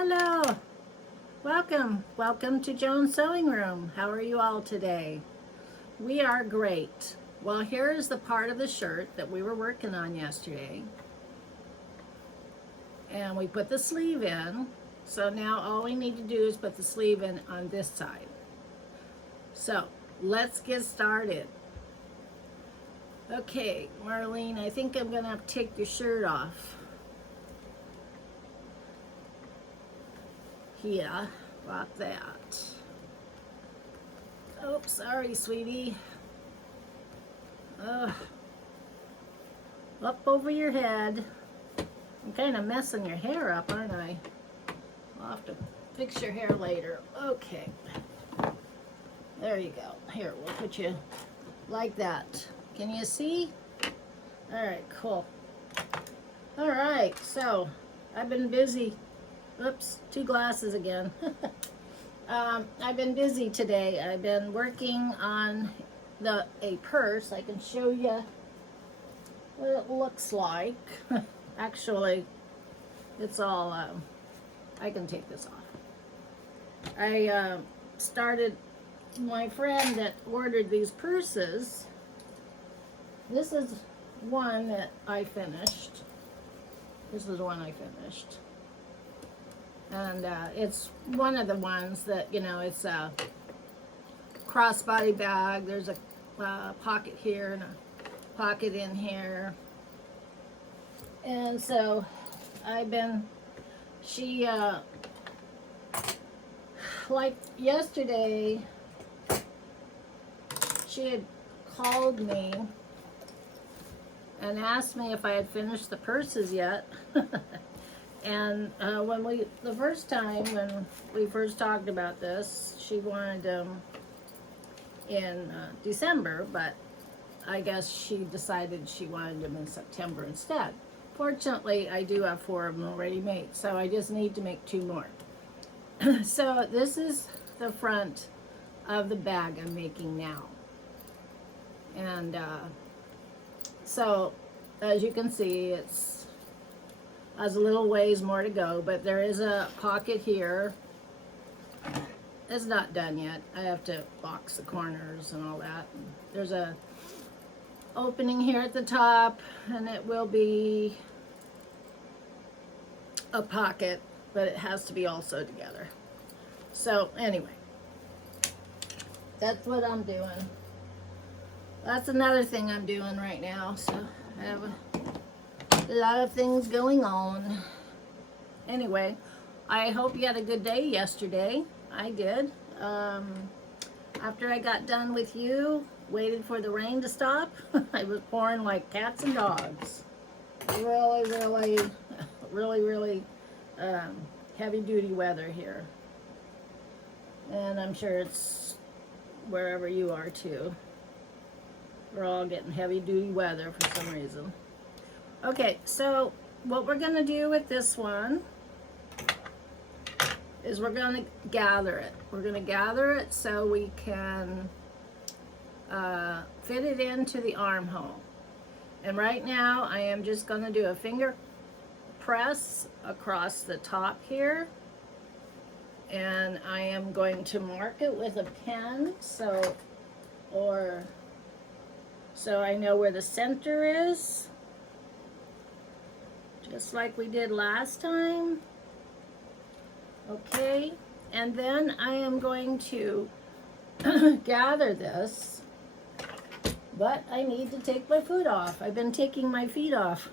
Hello, welcome to Joan's Sewing Room. How are you all today? We are great. Well, here is the part of the shirt that we were working on yesterday. And we put the sleeve in. So now all we need to do is put the sleeve in on this side. So let's get started. Okay, Marlene, I think I'm gonna have to take your shirt off. Here, like that. Oh, sorry, sweetie. Ugh. Up over your head. I'm kind of messing your hair up, aren't I? I'll have to fix your hair later. Okay. There you go. Here, we'll put you like that. Can you see? All right, cool. All right, so I've been busy. Oops, two glasses again. I've been busy today. I've been working on a purse. I can show you what it looks like. Actually, it's all, I can take this off. I started, my friend that ordered these purses, this is one that I finished. This is one I finished. And it's one of the ones that, you know, it's a crossbody bag. There's a pocket here and a pocket in here. And so she, like yesterday, she had called me and asked me if I had finished the purses yet. And the first time when we first talked about this, she wanted them in December, but I guess she decided she wanted them in September instead. Fortunately, I do have 4 of them already made, so I just need to make 2 more. So this is the front of the bag I'm making now. And so as you can see, it's has a little ways more to go, but there is a pocket here. It's not done yet. I have to box the corners and all that. There's a opening here at the top, and it will be a pocket, but it has to be all sewed together. So anyway, that's what I'm doing. That's another thing I'm doing right now. So I have a lot of things going on. Anyway, I hope you had a good day yesterday. I did. After I got done with you, waited for the rain to stop. I was pouring like cats and dogs. Really heavy duty weather here. And I'm sure it's wherever you are too. We're all getting heavy duty weather for some reason. Okay, so what we're going to do with this one is we're going to gather it. We're going to gather it so we can fit it into the armhole. And right now I am just going to do a finger press across the top here. And I am going to mark it with a pen so I know where the center is. Just like we did last time. Okay, and then I am going to gather this, but I need to take my foot off. I've been taking my feet off.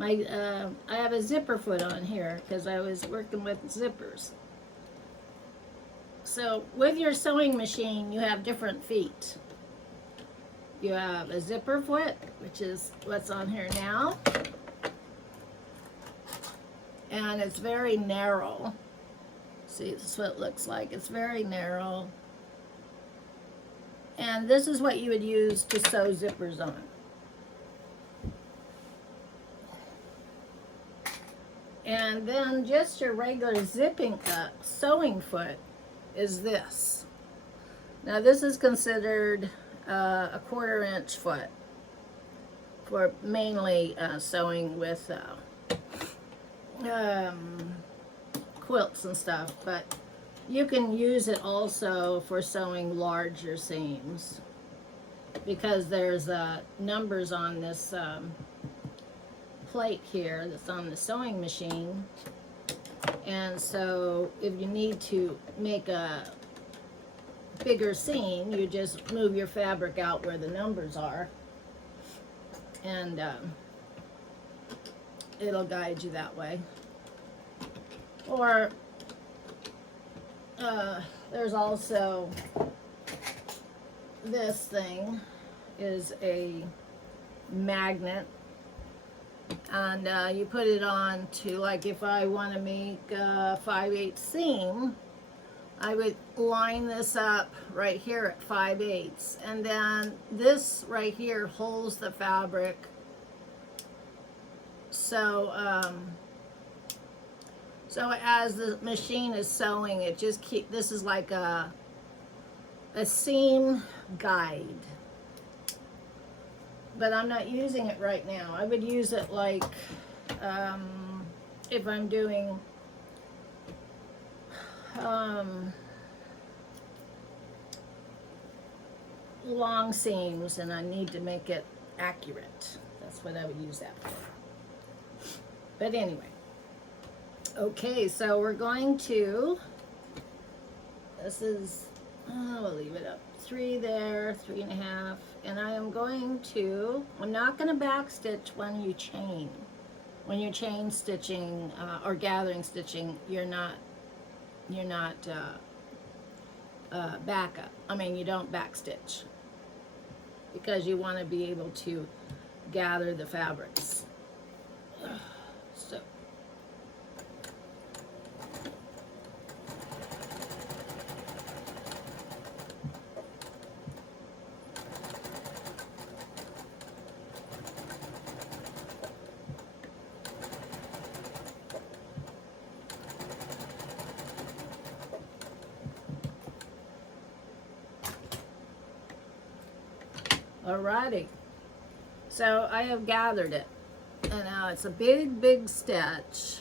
I have a zipper foot on here because I was working with zippers. So with your sewing machine, you have different feet. You have a zipper foot, which is what's on here now. And it's very narrow. See, this is what it looks like. It's very narrow. And this is what you would use to sew zippers on. And then just your regular sewing foot is this. Now this is considered a 1/4 inch foot for mainly sewing with quilts and stuff, but you can use it also for sewing larger seams, because there's numbers on this plate here that's on the sewing machine. And so if you need to make a bigger seam, you just move your fabric out where the numbers are, and it'll guide you that way. Or there's also this thing is a magnet, and you put it on to, like, if I want to make a 5/8 seam, I would line this up right here at 5/8, and then this right here holds the fabric. So so as the machine is sewing, it just this is like a seam guide. But I'm not using it right now. I would use it like if I'm doing long seams and I need to make it accurate. That's what I would use that for. But anyway, okay, so we're going to, this is, we'll leave it up, 3 there, 3.5, and I am going to, I'm not going to back stitch when you chain. When you're chain stitching or gathering stitching, you're not back up. I mean, you don't back stitch, because you want to be able to gather the fabrics. So alrighty, so I have gathered it, and now it's a big stitch,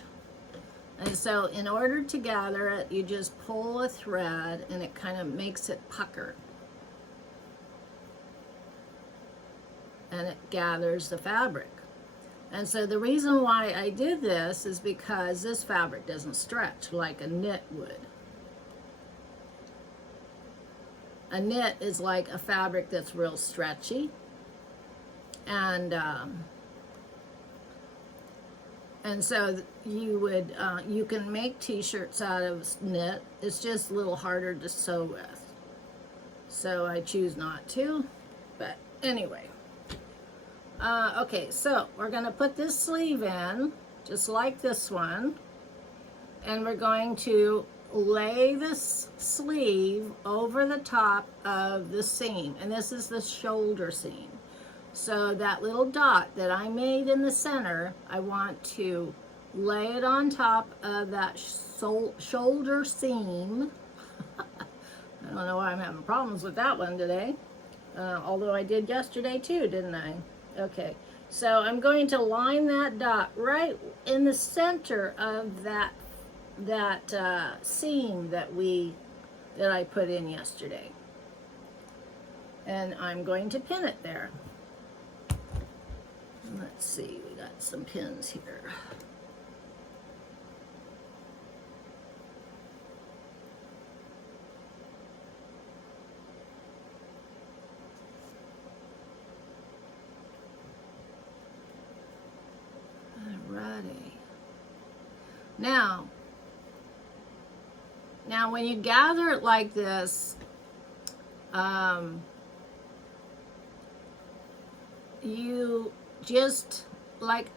and so in order to gather it, you just pull a thread and it kind of makes it pucker, and it gathers the fabric. And so the reason why I did this is because this fabric doesn't stretch like a knit would. A knit is like a fabric that's real stretchy, and so you would you can make t-shirts out of knit. It's just a little harder to sew with, so I choose not to. But anyway, okay, so we're going to put this sleeve in just like this one, and we're going to lay this sleeve over the top of the seam, and this is the shoulder seam. So that little dot that I made in the center, I want to lay it on top of that shoulder seam. I don't know why I'm having problems with that one today, although I did yesterday too, didn't I? Okay, so I'm going to line that dot right in the center of that seam that I put in yesterday, and I'm going to pin it there. Let's see, we got some pins here. Alrighty. Now when you gather it like this, you just like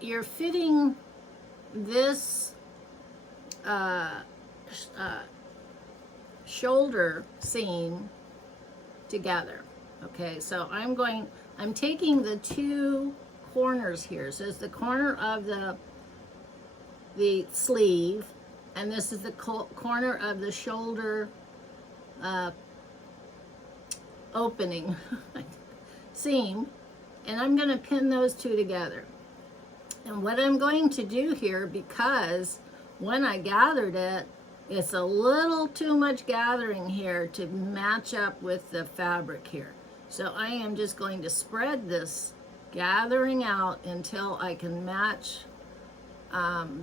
you're fitting this shoulder seam together. Okay, so I'm taking the two corners here. So it's the corner of the sleeve, and this is the corner of the shoulder opening seam, and I'm going to pin those two together. And what I'm going to do here, because when I gathered it, it's a little too much gathering here to match up with the fabric here. So I am just going to spread this gathering out until I can match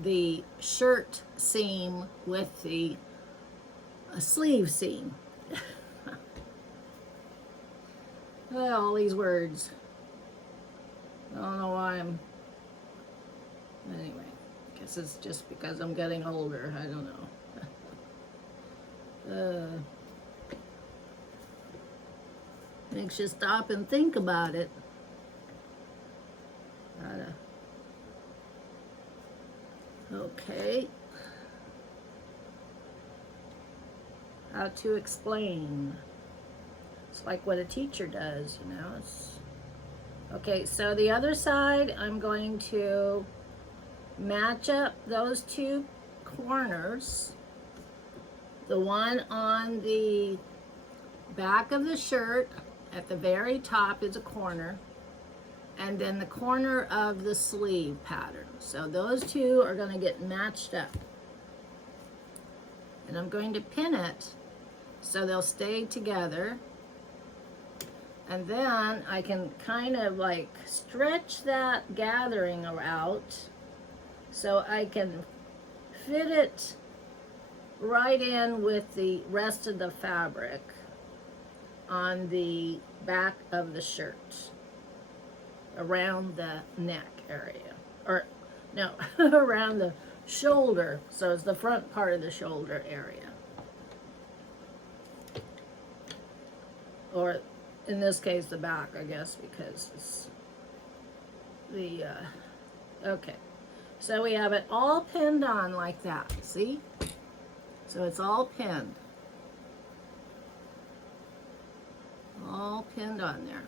the shirt seam with the sleeve seam. Oh, all these words. I don't know why I'm... Anyway, I guess it's just because I'm getting older. I don't know. Makes you stop and think about it. Okay. How to explain. It's like what a teacher does, you know. Okay, so the other side, I'm going to match up those two corners. The one on the back of the shirt at the very top is a corner, and then the corner of the sleeve pattern. So those two are going to get matched up. And I'm going to pin it so they'll stay together. And then I can kind of like stretch that gathering out so I can fit it right in with the rest of the fabric on the back of the shirt, around the neck area, or no, around the shoulder, so it's the front part of the shoulder area, or in this case the back, I guess, because it's the okay, so we have it all pinned on like that, see? So it's all pinned. All pinned on there.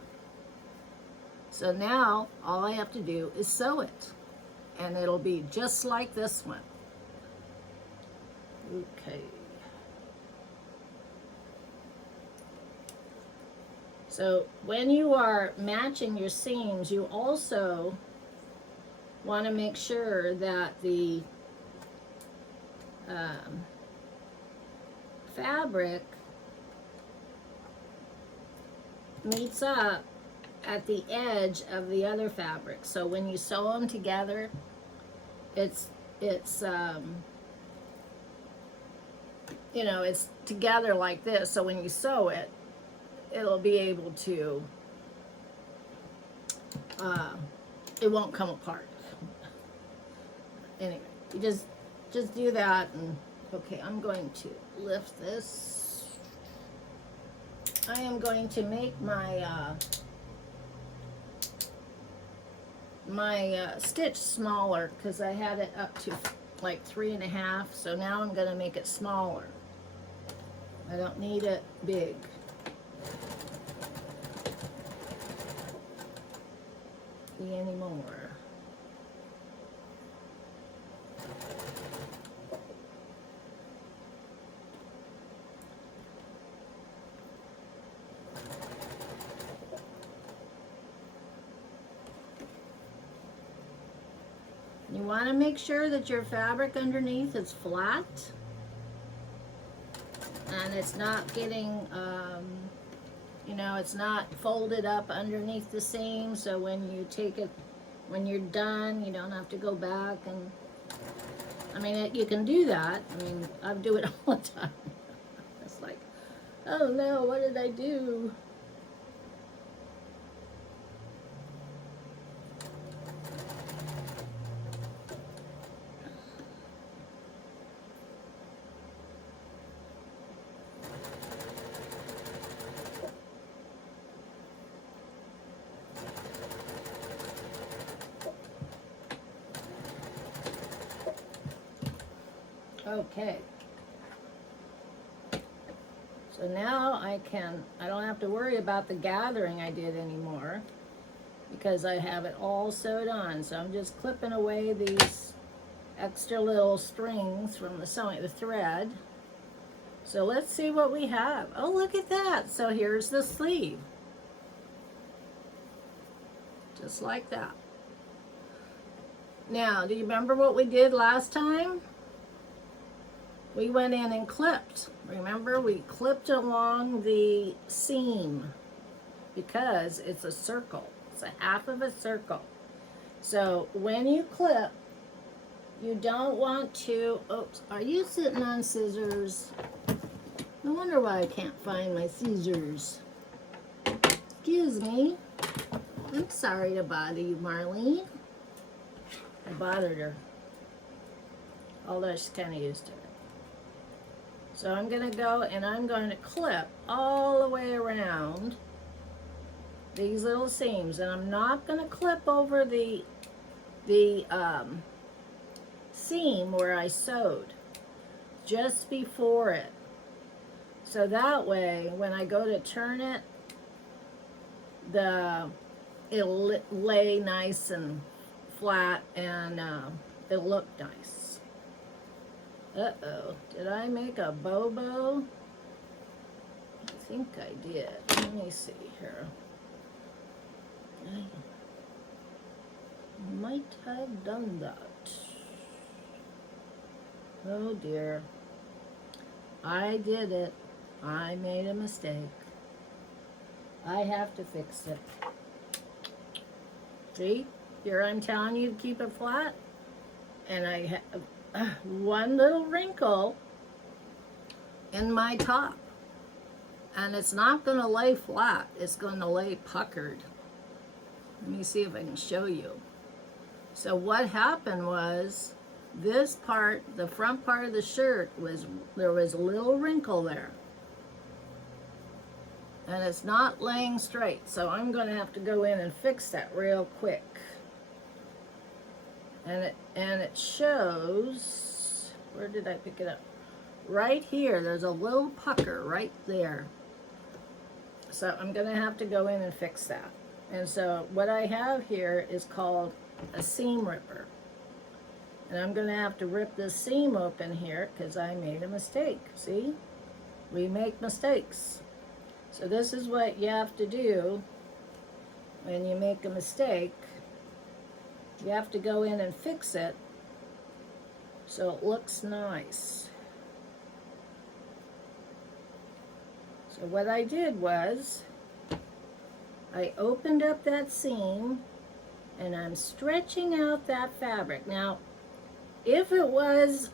So now all I have to do is sew it, and it'll be just like this one. Okay. So when you are matching your seams, you also want to make sure that the fabric meets up at the edge of the other fabric. So when you sew them together, it's you know, it's together like this. So when you sew it, it'll be able to it won't come apart. Anyway, you just do that. And okay, I'm going to lift this. I am going to make my stitch smaller because I had it up to like 3.5, so now I'm going to make it smaller. I don't need it big. Anymore. You want to make sure that your fabric underneath is flat and it's not getting you know, it's not folded up underneath the seam, so when you take it, when you're done, you don't have to go back. And I mean, you can do that. I mean, I do it all the time. It's like, oh no, what did I do? Okay. So now I don't have to worry about the gathering I did anymore because I have it all sewed on. So I'm just clipping away these extra little strings from the sewing, the thread. So let's see what we have. Oh, look at that. So here's the sleeve. Just like that. Now, do you remember what we did last time? we went in and clipped. Remember, we clipped along the seam because it's a circle. It's a half of a circle. So when you clip, you don't want to, oops, are you sitting on scissors? No wonder why I can't find my scissors. Excuse me. I'm sorry to bother you, Marlene. I bothered her. Although she's kind of used to it. So I'm going to go and I'm going to clip all the way around these little seams. And I'm not going to clip over the seam where I sewed, just before it. So that way, when I go to turn it, it'll lay nice and flat, and it'll look nice. Uh-oh, did I make a bobo? I think I did. Let me see here. I might have done that. Oh dear. I did it. I made a mistake. I have to fix it. See? Here I'm telling you to keep it flat. And I have one little wrinkle in my top. And it's not going to lay flat. It's going to lay puckered. Let me see if I can show you. So what happened was, this part, the front part of the shirt, there was a little wrinkle there. And it's not laying straight, so I'm going to have to go in and fix that real quick. And it shows, where did I pick it up? Right here, there's a little pucker right there. So I'm going to have to go in and fix that. And so what I have here is called a seam ripper. And I'm going to have to rip this seam open here because I made a mistake. See? We make mistakes. So this is what you have to do when you make a mistake. You have to go in and fix it so it looks nice. So what I did was, I opened up that seam and I'm stretching out that fabric. Now, if it was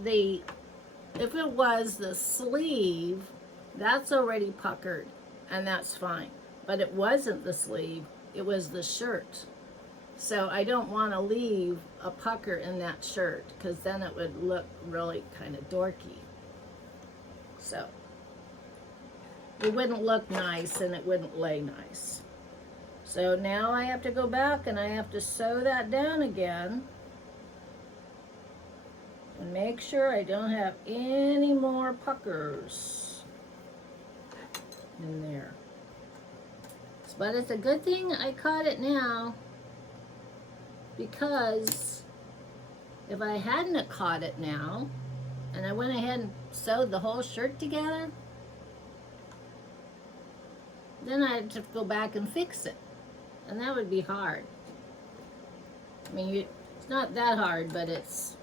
the sleeve, that's already puckered, and that's fine. But it wasn't the sleeve, it was the shirt. So I don't want to leave a pucker in that shirt, because then it would look really kind of dorky. So it wouldn't look nice and it wouldn't lay nice. So now I have to go back and I have to sew that down again. And make sure I don't have any more puckers in there. But it's a good thing I caught it now, because if I hadn't have caught it now, and I went ahead and sewed the whole shirt together, then I'd have to go back and fix it. And that would be hard. I mean, it's not that hard, but it's,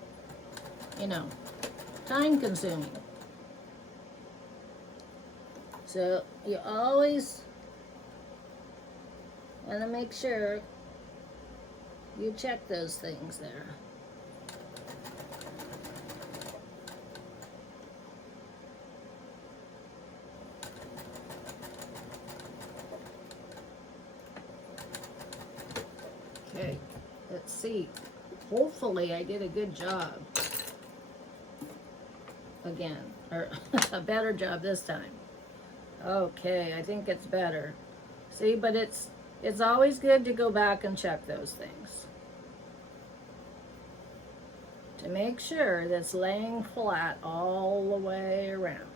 you know, time consuming. So you always want to make sure you check those things there. Okay, let's see. Hopefully I did a good job again, or a better job this time. Okay, I think it's better. See, but it's always good to go back and check those things to make sure that's laying flat all the way around.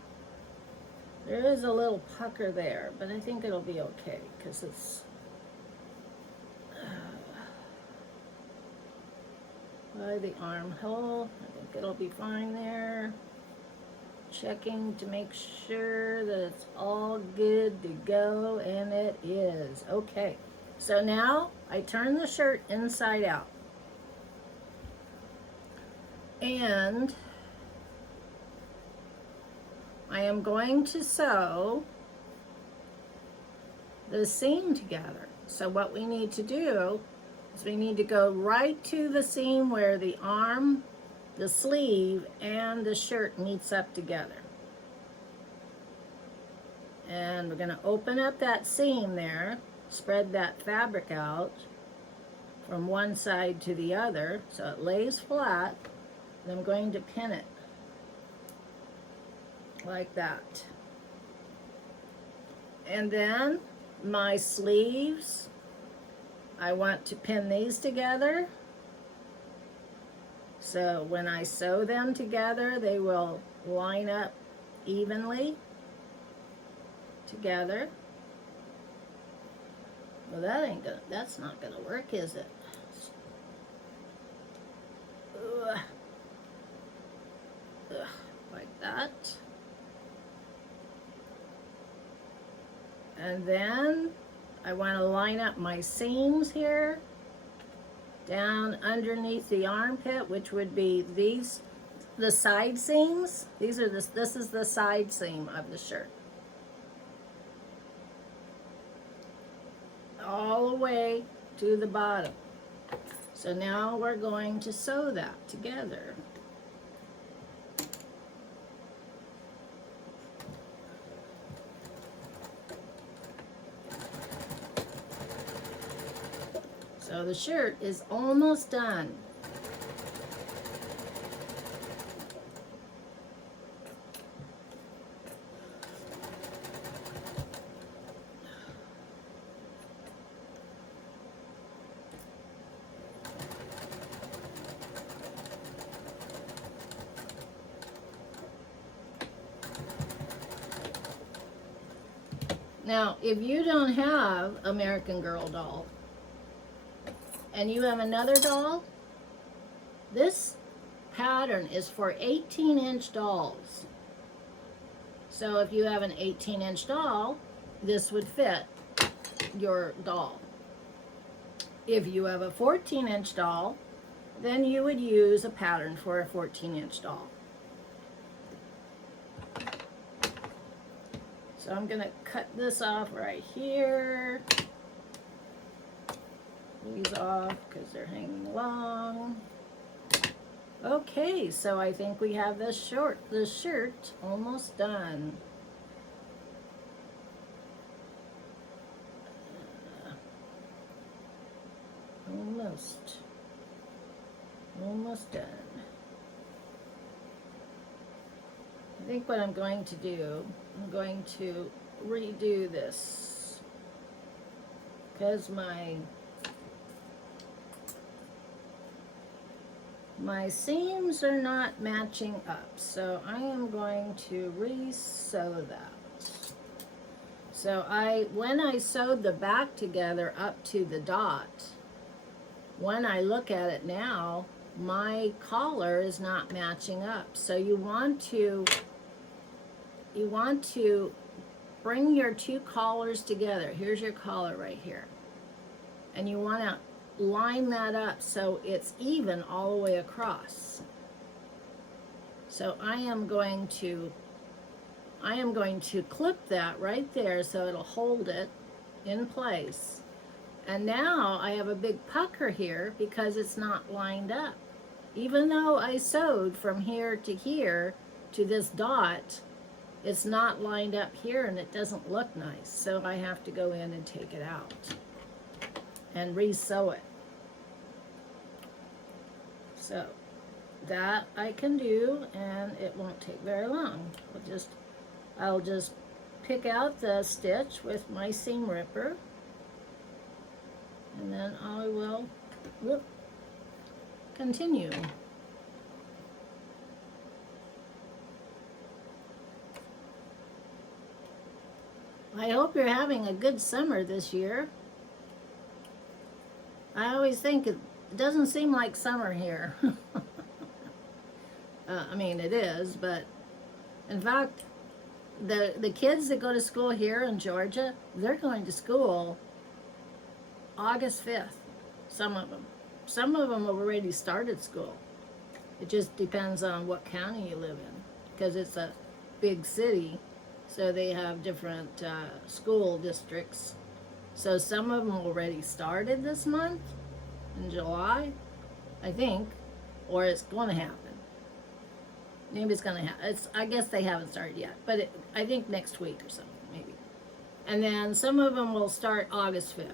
There is a little pucker there, but I think it'll be okay because it's by the armhole. I think it'll be fine there. Checking to make sure that it's all good to go, and it is. Okay, so now I turn the shirt inside out. And I am going to sew the seam together. So what we need to do is we need to go right to the seam where the arm, the sleeve, and the shirt meets up together. And we're going to open up that seam there, spread that fabric out from one side to the other so it lays flat. And I'm going to pin it like that. And then my sleeves, I want to pin these together. So when I sew them together, they will line up evenly together. Well, that's not gonna work, is it? Ugh. Ugh, like that. And then I want to line up my seams here down underneath the armpit, which would be these, the side seams. This is the side seam of the shirt. All the way to the bottom. So now we're going to sew that together. So the shirt is almost done. Now, if you don't have American Girl doll, and you have another doll, this pattern is for 18-inch dolls. So if you have an 18-inch doll, this would fit your doll. If you have a 14-inch doll, then you would use a pattern for a 14-inch doll. So I'm gonna cut this off right here. These off because they're hanging long. Okay, so I think we have this shirt almost done. Almost done. I think what I'm going to do, I'm going to redo this because my seams are not matching up, so I am going to re-sew that. So when I sewed the back together up to the dot, when I look at it now, my collar is not matching up. So you want to bring your two collars together. Here's your collar right here. And you want to line that up so it's even all the way across. So I am going to clip that right there so it'll hold it in place. And now I have a big pucker here because it's not lined up. Even though I sewed from here to this dot, it's not lined up here and it doesn't look nice. So I have to go in and take it out and re-sew it. So that I can do, and it won't take very long. I'll just pick out the stitch with my seam ripper, and then I will continue. I hope you're having a good summer this year. I always think it doesn't seem like summer here. I mean, it is, but in fact, the kids that go to school here in Georgia, they're going to school August 5th, some of them. Some of them have already started school. It just depends on what county you live in, because it's a big city, so they have different school districts. So some of them already started this month in July, I think, or it's going to happen. Maybe it's going to happen. I guess they haven't started yet, but I think next week or something, maybe. And then some of them will start August 5th.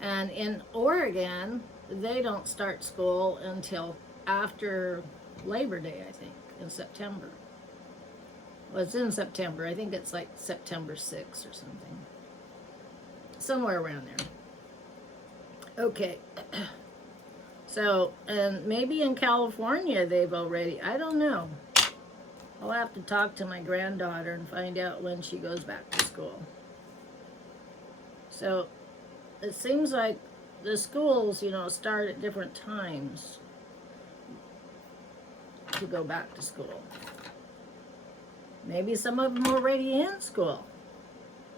And in Oregon, they don't start school until after Labor Day, I think, in September. Well, it's in September. I think it's like September 6th or something. Somewhere around there. Okay. So, and maybe in California they've already, I don't know. I'll have to talk to my granddaughter and find out when she goes back to school. So, it seems like the schools, start at different times to go back to school. Maybe some of them are already in school.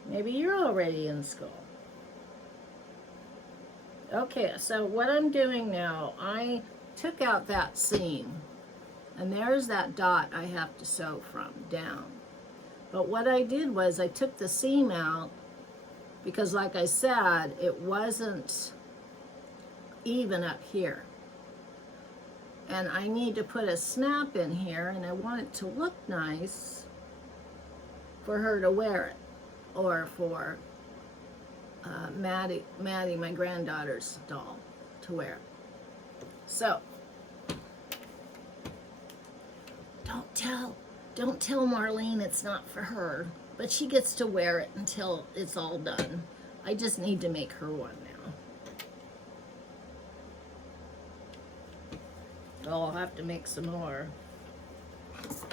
Maybe you're already in school. Okay, so what I'm doing now, I took out that seam, and there's that dot I have to sew from down. But what I did was I took the seam out because, like I said, it wasn't even up here. And I need to put a snap in here, and I want it to look nice for her to wear it, or for Maddie, my granddaughter's doll, to wear. So, don't tell Marlene it's not for her, but she gets to wear it until it's all done. I just need to make her one now. I'll have to make some more.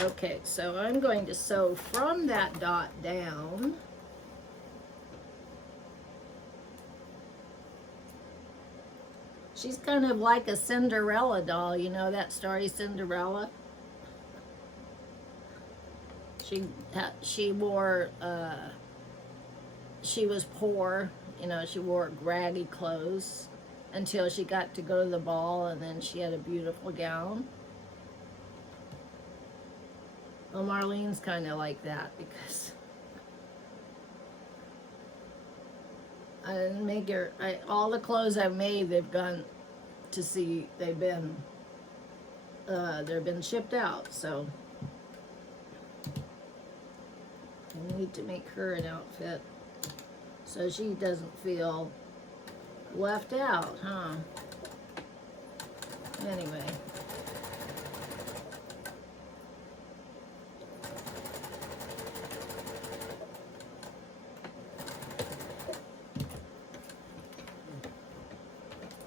Okay, so I'm going to sew from that dot down. She's kind of like a Cinderella doll, you know that story, Cinderella? She wore, she was poor, she wore graggy clothes until she got to go to the ball, and then she had a beautiful gown. Well, Marlene's kind of like that, because I didn't make her, all the clothes I've made, they've gone to see, they've been shipped out, so I need to make her an outfit so she doesn't feel left out, huh? Anyway.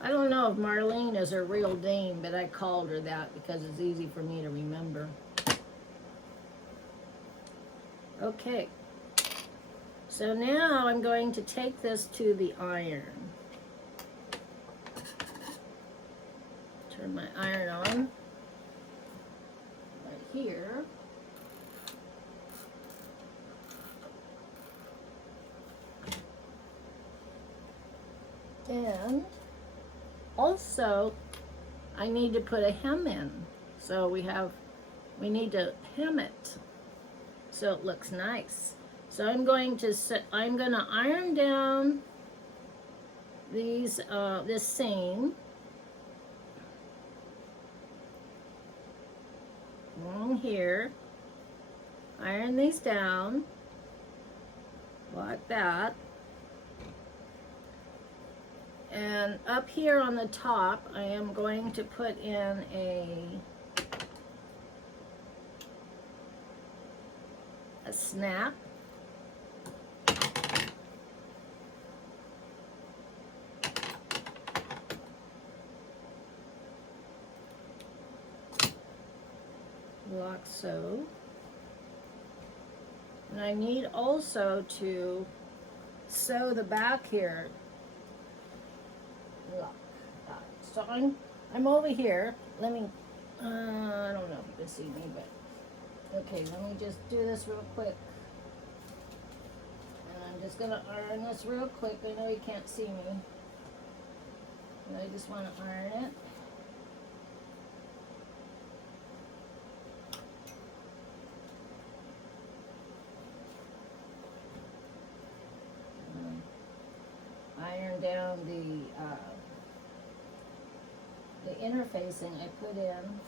I don't know if Marlene is her real name, but I called her that because it's easy for me to remember. Okay. So now I'm going to take this to the iron. Turn my iron on right here. And also, I need to put a hem in. So we need to hem it so it looks nice. So I'm going to iron down these this seam along here. Iron these down like that. And up here on the top, I am going to put in a snap. Like so. And I need also to sew the back here. Like that. So I'm over here. Let me, I don't know if you can see me, but okay, let me just do this real quick. And I'm just gonna iron this real quick. I know you can't see me, but I just want to iron it. down the interfacing I put in.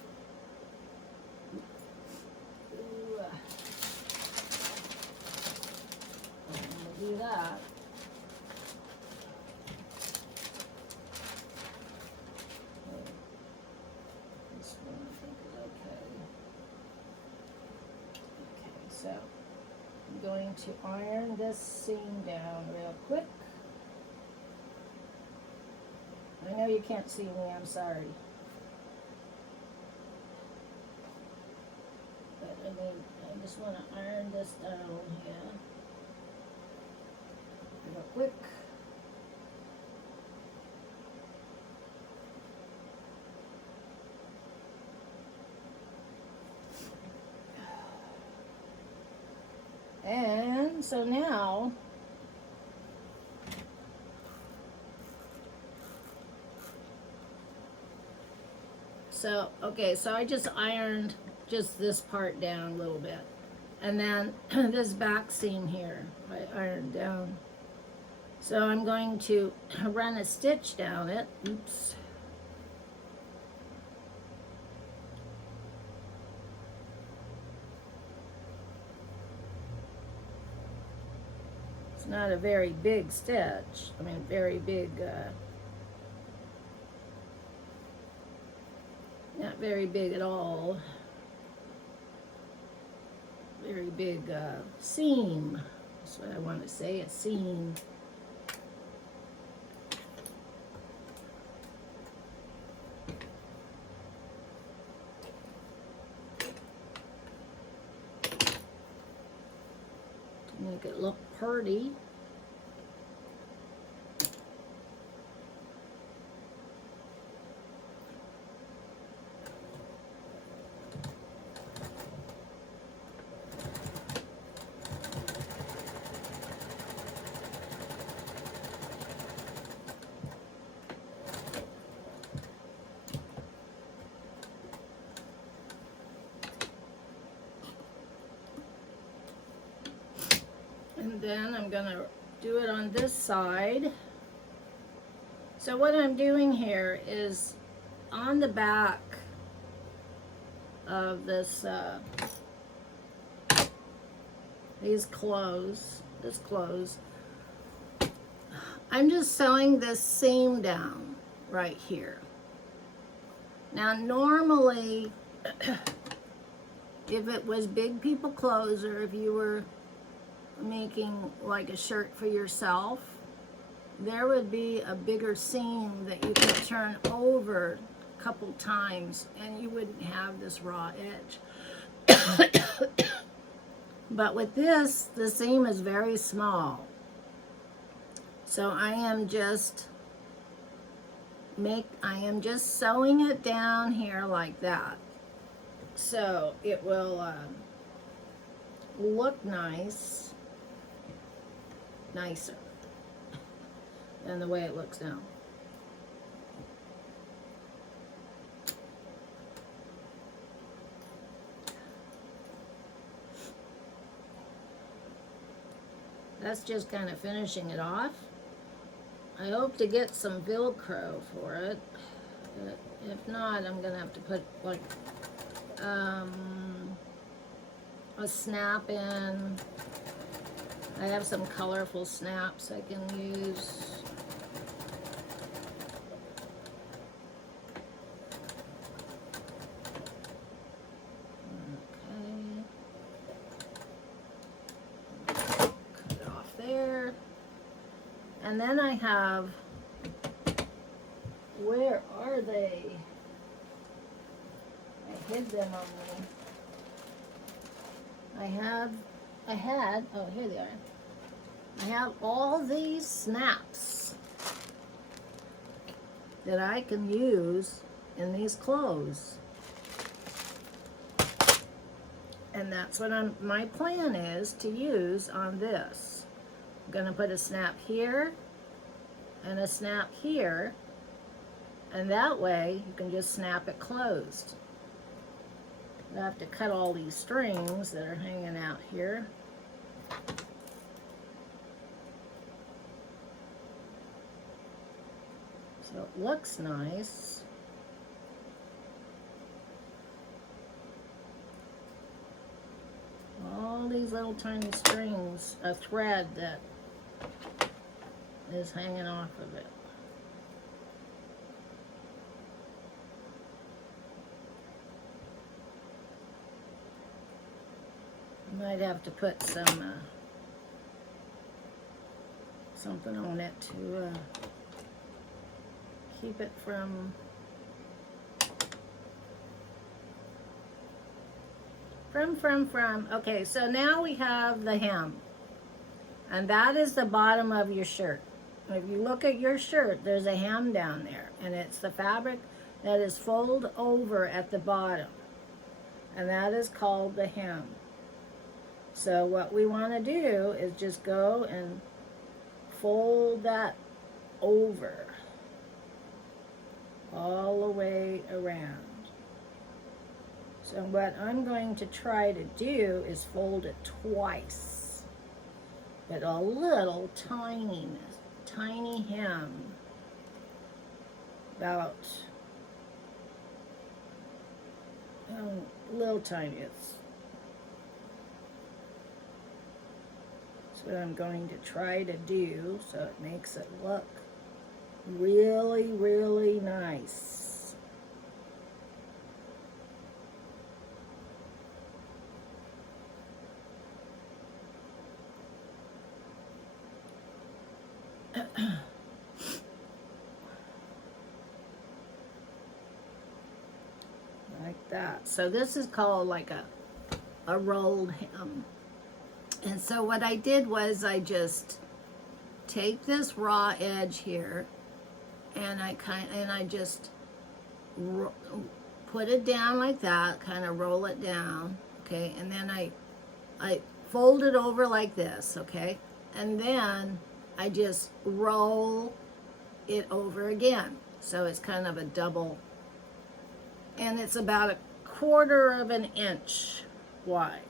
Ooh, I'm gonna do that. This one I think is okay. Okay, so I'm going to iron this seam down real quick. I know you can't see me, I'm sorry. But I mean, I just want to iron this down here. Real quick. And so now, okay, so I just ironed just this part down a little bit. And then this back seam here, I ironed down. So I'm going to run a stitch down it. Oops. It's not a very big stitch. I mean, very big, not very big at all. Very big seam. That's what I want to say, a seam. To make it look pretty. And then I'm gonna do it on this side. So what I'm doing here is on the back of this, this clothes, I'm just sewing this seam down right here. Now normally, if it was big people clothes or if you were making like a shirt for yourself, there would be a bigger seam that you could turn over a couple times and you wouldn't have this raw edge. But with this, the seam is very small. So I am just sewing it down here like that. So it will look nicer than the way it looks now. That's just kind of finishing it off. I hope to get some Velcro for it. But if not, I'm gonna have to put like a snap in. I have some colorful snaps I can use. And then I have, where are they? I hid them on me. I had, oh, here they are. I have all these snaps that I can use in these clothes. And that's what my plan is to use on this. I'm gonna put a snap here and a snap here, and that way you can just snap it closed. I have to cut all these strings that are hanging out here. it looks nice. All these little tiny strings, a thread that is hanging off of it. Might have to put some something on it to keep it from okay, so now we have the hem, and that is the bottom of your shirt. If you look at your shirt, there's a hem down there, and it's the fabric that is folded over at the bottom, and that is called the hem. So what we want to do is just go and fold that over all the way around. So what I'm going to try to do is fold it twice, but a little tiny hem, about little tiny. That's what I'm going to try to do, so it makes it look really, really nice. Like that. So this is called like a rolled hem. And so what I did was I just take this raw edge here, and I just put it down like that, kind of roll it down, okay, and then I fold it over like this, okay, and then I just roll it over again. So it's kind of a double, and it's about 1/4 inch wide.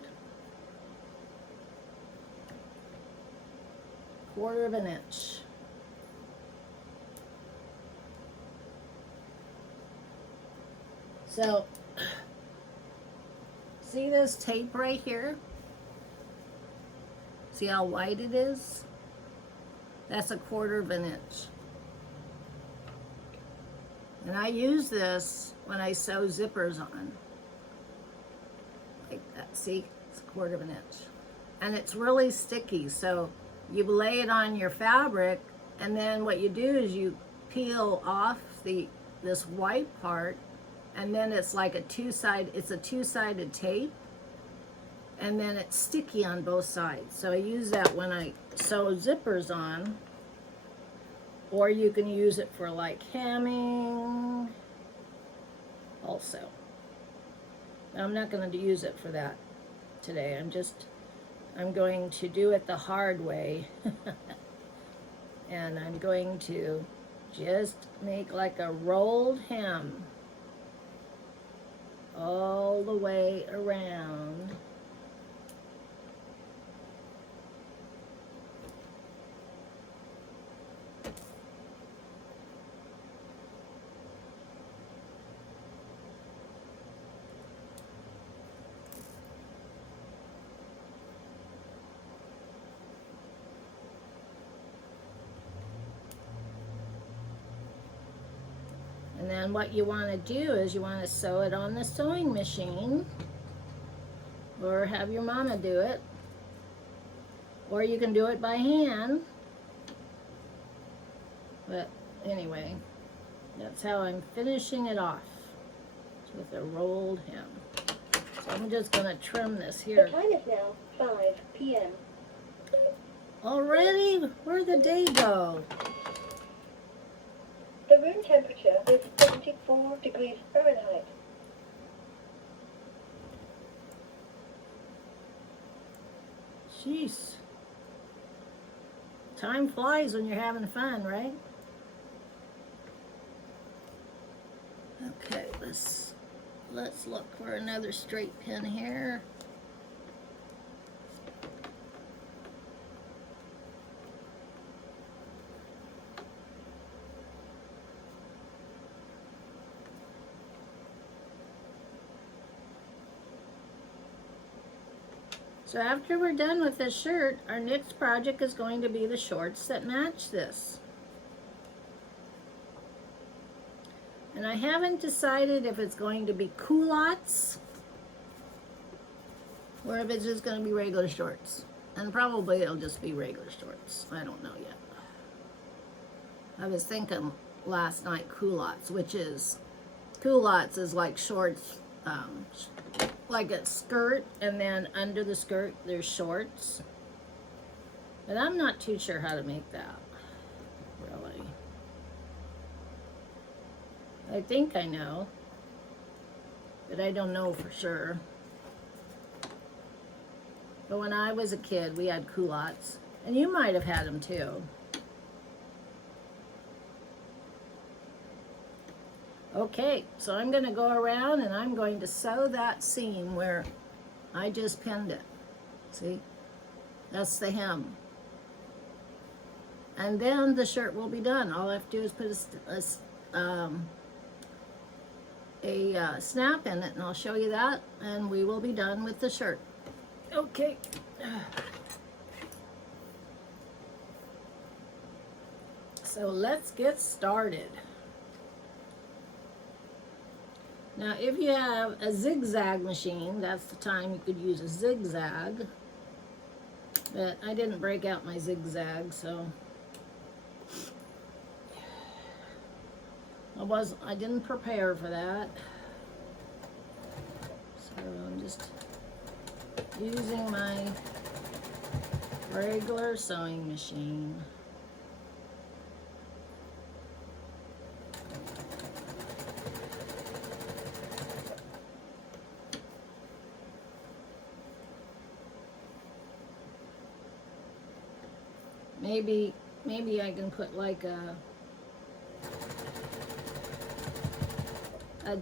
1/4 inch. So, see this tape right here? See how wide it is? That's 1/4 inch. And I use this when I sew zippers on. Like that, see? It's 1/4 inch. And it's really sticky, so you lay it on your fabric, and then what you do is you peel off this white part, and then it's like a two-sided tape, and then it's sticky on both sides. So I use that when I sew zippers on, or you can use it for like hemming also. I'm not going to use it for that today. I'm going to do it the hard way. And I'm going to just make like a rolled hem all the way around. And then what you want to do is you want to sew it on the sewing machine, or have your mama do it, or you can do it by hand. But anyway, that's how I'm finishing it off, with a rolled hem. So I'm just going to trim this here. The time is now 5 p.m. Already? Where'd the day go? The room temperature is 74 degrees Fahrenheit. Jeez. Time flies when you're having fun, right? Okay, let's look for another straight pin here. So after we're done with this shirt, our next project is going to be the shorts that match this. And I haven't decided if it's going to be culottes or if it's just going to be regular shorts. And probably it'll just be regular shorts. I don't know yet. I was thinking last night culottes, which is, culottes is like shorts, like a skirt, and then under the skirt there's shorts. But I'm not too sure how to make that, really. I think I know, but I don't know for sure. But when I was a kid, we had culottes, and you might have had them too. Okay, so I'm going to go around and I'm going to sew that seam where I just pinned it. See? That's the hem. And then the shirt will be done. All I have to do is put a snap in it, and I'll show you that, and we will be done with the shirt. Okay. So let's get started. Now, if you have a zigzag machine, that's the time you could use a zigzag. But I didn't break out my zigzag, so I didn't prepare for that. So I'm just using my regular sewing machine. Maybe I can put like a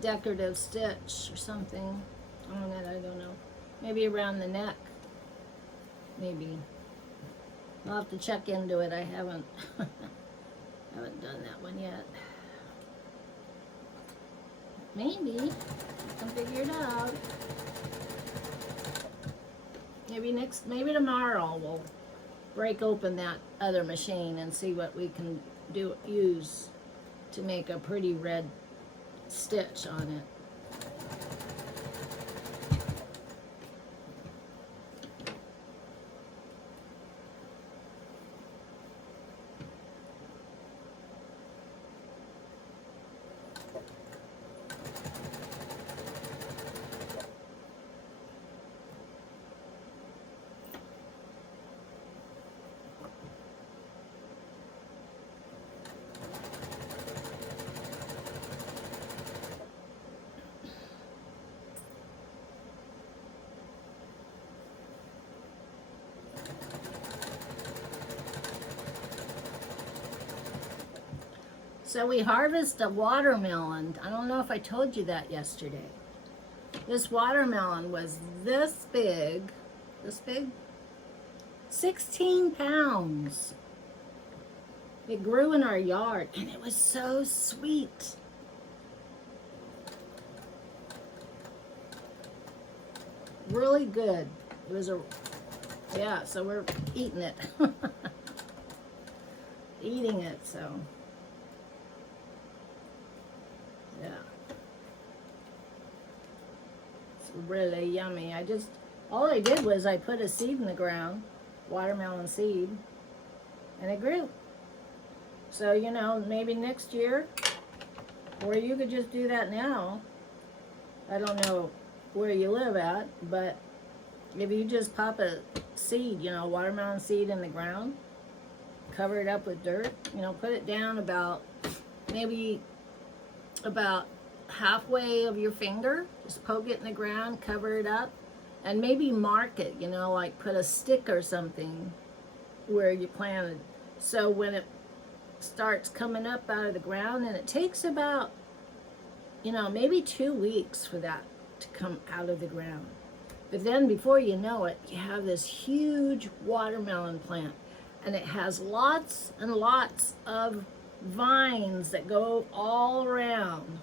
decorative stitch or something on it. I don't know. Maybe around the neck. Maybe. I'll have to check into it. I haven't haven't done that one yet. Maybe I can figure it out. Maybe tomorrow we'll break open that other machine and see what we can use to make a pretty red stitch on it. So we harvest a watermelon. I don't know if I told you that yesterday. This watermelon was this big, 16 pounds. It grew in our yard and it was so sweet. Really good. It was yeah, so we're eating it. Eating it, so. Yeah. It's really yummy. All I did was I put a seed in the ground, watermelon seed, and it grew. So, you know, maybe next year, or you could just do that now. I don't know where you live at, but if you just pop a seed, you know, watermelon seed in the ground, cover it up with dirt, you know, put it down maybe about halfway of your finger, just poke it in the ground, cover it up, and maybe mark it, you know, like put a stick or something where you planted. So when it starts coming up out of the ground, and it takes about, you know, maybe 2 weeks for that to come out of the ground. But then before you know it, you have this huge watermelon plant, and it has lots and lots of vines that go all around.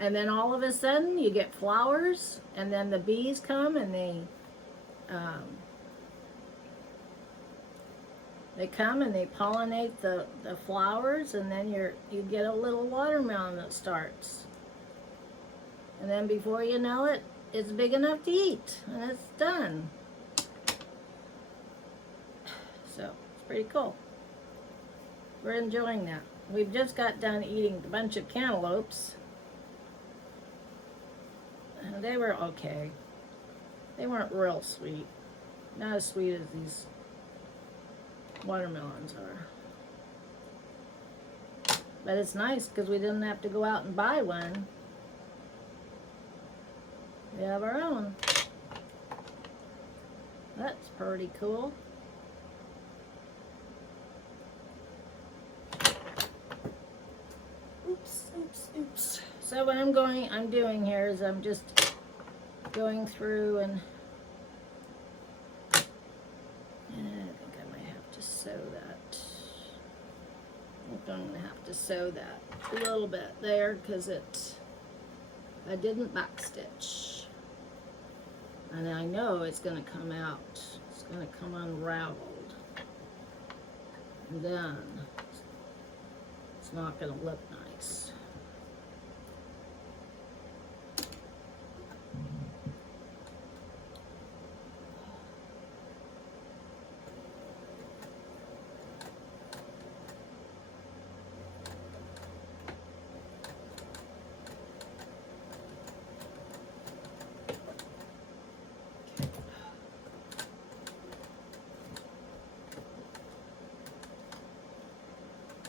And then all of a sudden you get flowers, and then the bees come and they they come and they pollinate the flowers, and then you get a little watermelon that starts. And then before you know it, it's big enough to eat, and it's done. So, it's pretty cool. We're enjoying that. We've just got done eating a bunch of cantaloupes. And they were okay. They weren't real sweet. Not as sweet as these watermelons are. But it's nice because we didn't have to go out and buy one. We have our own. That's pretty cool. Oops, oops, oops. So what I'm doing here is I'm just going through and I think I might have to sew that. I think I'm going to have to sew that a little bit there because I didn't backstitch. And I know it's going to come out. It's going to come unraveled. And then it's not going to look nice.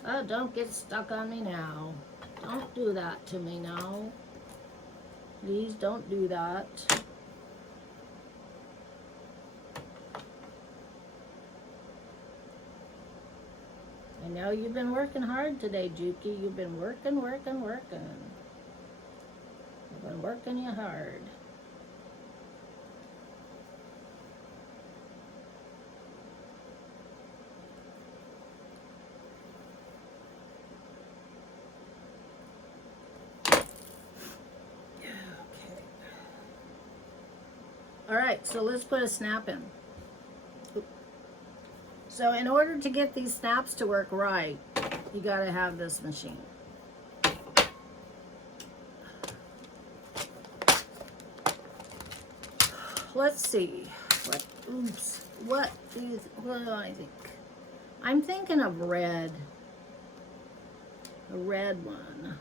Oh, don't get stuck on me now. Don't do that to me now. Please don't do that. I know you've been working hard today, Juki. You've been working. You've been working you hard. All right, so let's put a snap in. So in order to get these snaps to work right, you gotta have this machine. Let's see. What do I think? I'm thinking of red. A red one.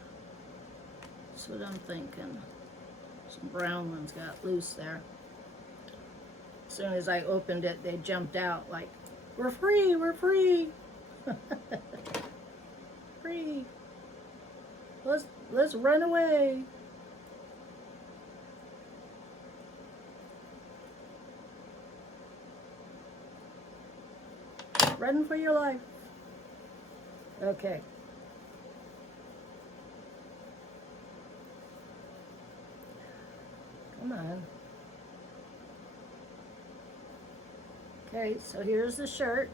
That's what I'm thinking. Some brown ones got loose there. As soon as I opened it, they jumped out like, we're free, we're free. Free. Let's run away. Run for your life. Okay. Come on. Okay, so here's the shirt.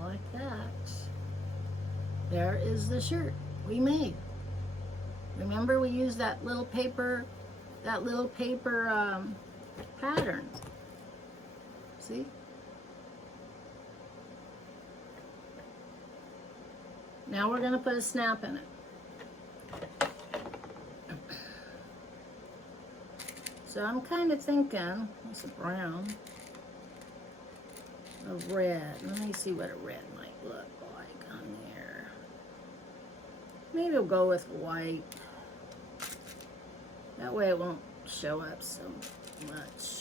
Like that. There is the shirt we made. Remember we used that little paper pattern. See? Now we're going to put a snap in it. So I'm kind of thinking, it's a brown, a red. Let me see what a red might look like on there. Maybe we'll go with white. That way it won't show up so much.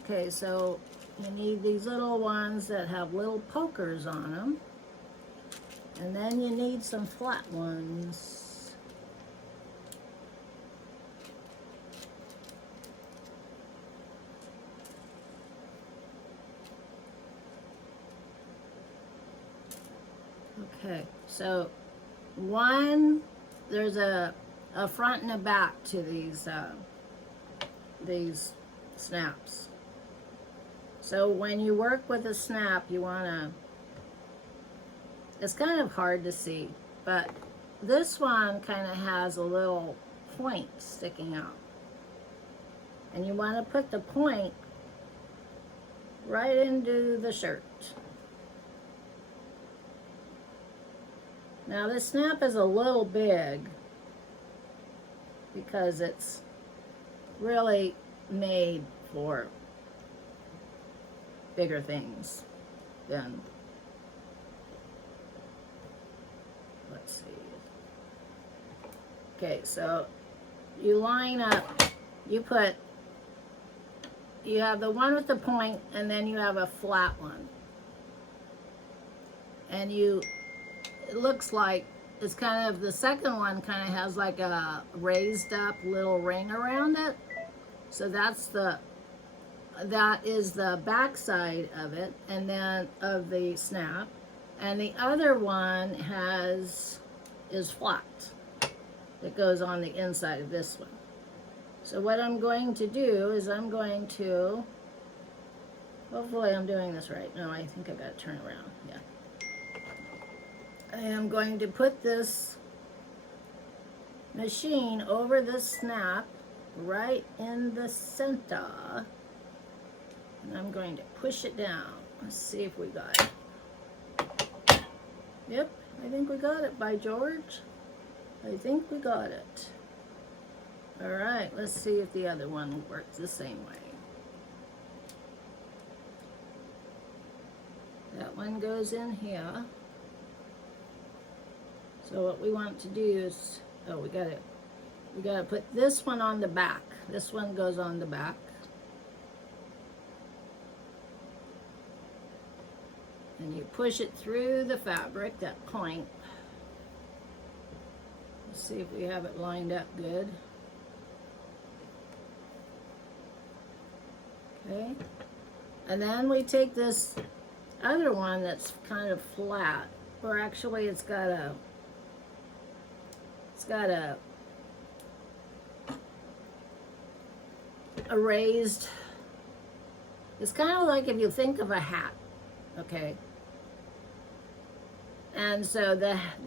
Okay, so you need these little ones that have little pokers on them. And then you need some flat ones. Okay, so there's a front and a back to these snaps. So when you work with a snap, you wanna, it's kind of hard to see, but this one kind of has a little point sticking out. And you want to put the point right into the shirt. Now this snap is a little big because it's really made for bigger things than, let's see. Okay, so you line up, you have the one with the point, and then you have a flat one. And it looks like it's kind of, the second one kind of has like a raised up little ring around it. So that is the back side of it, and then of the snap. And the other one is flat. That goes on the inside of this one. So what I'm going to do is hopefully I'm doing this right. No, I think I've got to turn around. Yeah. I am going to put this machine over the snap right in the center. And I'm going to push it down. Let's see if we got it. Yep, I think we got it, by George. I think we got it. All right, let's see if the other one works the same way. That one goes in here. So what we want to do is, we gotta put this one on the back. This one goes on the back. And you push it through the fabric, that point. Let's see if we have it lined up good. Okay. And then we take this other one that's kind of flat, or actually it's got a raised, it's kind of like if you think of a hat, okay? And so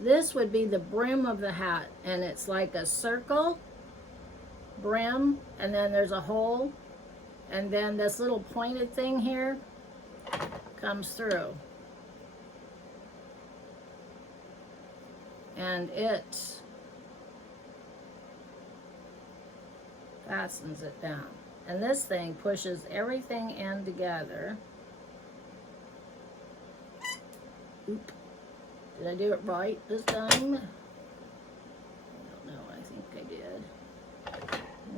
this would be the brim of the hat, and it's like a circle brim, and then there's a hole, and then this little pointed thing here comes through. And it fastens it down. And this thing pushes everything in together. Oop. Did I do it right this time? I don't know, I think I did.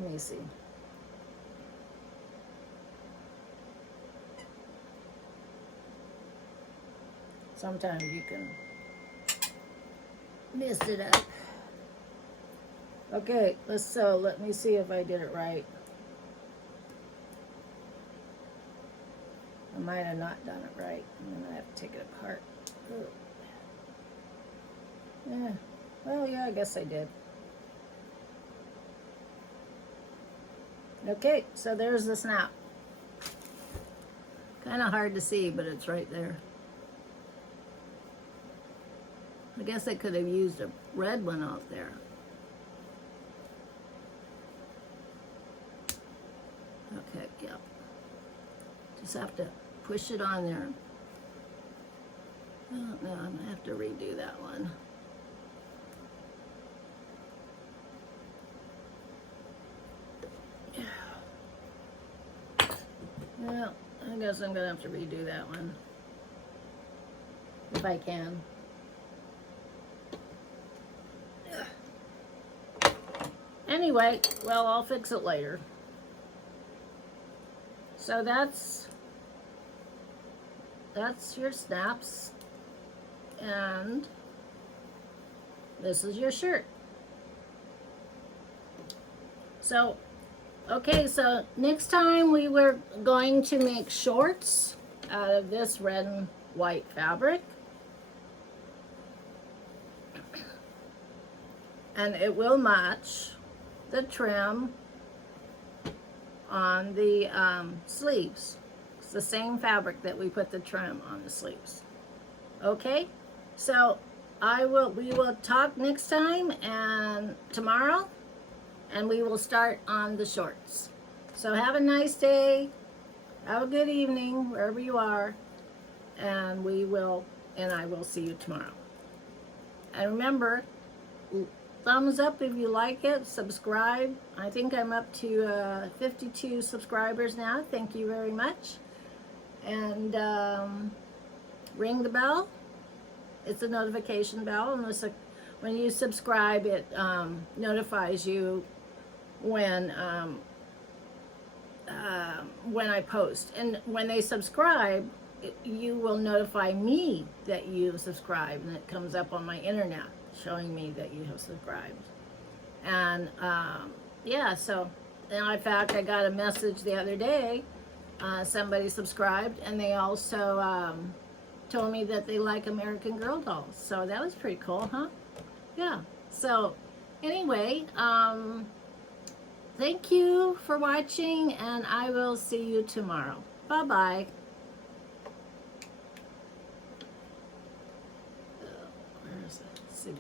Let me see. Sometimes you can mess it up. Okay, let me see if I did it right. I might have not done it right. I'm gonna have to take it apart. Ooh. Yeah, well, yeah, I guess I did. Okay, so there's the snap. Kind of hard to see, but it's right there. I guess I could have used a red one out there. Okay, yep. Just have to push it on there. Oh, no, I'm gonna have to redo that one. Well, I guess I'm gonna have to redo that one. If I can. Anyway, well, I'll fix it later. So that's your snaps, and this is your shirt. So, okay, so next time we were going to make shorts out of this red and white fabric. And it will match the trim on the sleeves. It's the same fabric that we put the trim on the sleeves. Okay, so we will talk next time and tomorrow, and we will start on the shorts. So have a nice day. Have a good evening wherever you are, and I will see you tomorrow. And remember, thumbs up if you like it, subscribe. I think I'm up to 52 subscribers now. Thank you very much. And ring the bell. It's a notification bell. When you subscribe, it notifies you when I post. And when they subscribe, you will notify me that you subscribed, and it comes up on my internet showing me that you have subscribed. And yeah, so, and in fact, I got a message the other day. Somebody subscribed, and they also told me that they like American Girl dolls. So that was pretty cool, huh? Yeah. So anyway, thank you for watching, and I will see you tomorrow. Bye-bye.